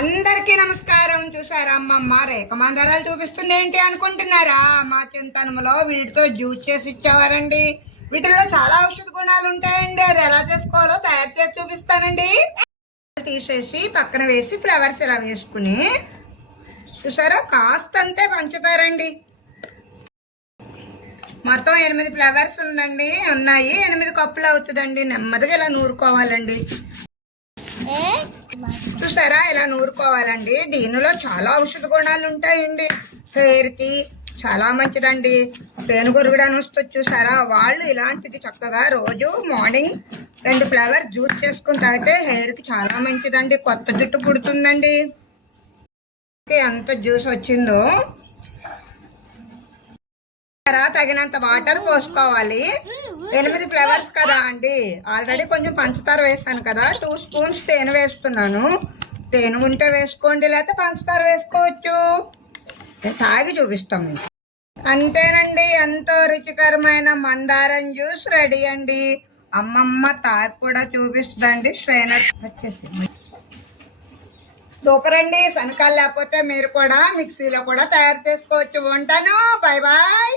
అందరికీ నమస్కారం. చూసారా అమ్మమ్మ రేఖమాందారాలు చూపిస్తుంది ఏంటి అనుకుంటున్నారా? మా చింతనములో వీటితో జ్యూస్ చేసి ఇచ్చేవారండి. వీటిల్లో చాలా ఔషధ గుణాలు ఉంటాయండి. అది ఎలా చేసుకోవాలో తయారు చేసి చూపిస్తానండి. తీసేసి పక్కన వేసి ఫ్లవర్స్ ఇలా వేసుకుని చూసారా? కాస్త అంతే పంచుతారండి. మొత్తం ఎనిమిది ఫ్లవర్స్ ఉందండి. ఉన్నాయి. ఎనిమిది కప్పులు అవుతుందండి. నెమ్మదిగా ఇలా నూరుకోవాలండి. చూసారా? ఇలా నూరుకోవాలండి. దీనిలో చాలా ఔషధ గుణాలు ఉంటాయండి. హెయిర్కి చాలా మంచిదండి. పేనుగురు అని వస్తుంది చూసారా? వాళ్ళు ఇలాంటిది చక్కగా రోజు మార్నింగ్ రెండు ఫ్లవర్ జ్యూస్ చేసుకుని తాగితే హెయిర్కి చాలా మంచిదండి. కొత్త జుట్టు పుడుతుందండి. ఎంత జ్యూస్ వచ్చిందో. తగినంత వాటర్ పోసుకోవాలి. ఎనిమిది ఫ్లేవర్స్ కదా అండి. ఆల్రెడీ కొంచెం పంచదార వేసాను కదా. టూ స్పూన్స్ తేనె వేస్తున్నాను. తేనె ఉంటే వేసుకోండి లేకపోతే పంచదార వేసుకోవచ్చు. తాగి చూపిస్తాము అంతేనండి ఎంతో రుచికరమైన మందారం జ్యూస్ రెడీ అండి. అమ్మమ్మ తాగి కూడా చూపిస్తుందండి. శ్రేణ వచ్చేసి సూపర్ అండి. శనకాలు లేకపోతే మీరు కూడా మిక్సీలో కూడా తయారు చేసుకోవచ్చు. ఉంటాను బాయ్ బాయ్.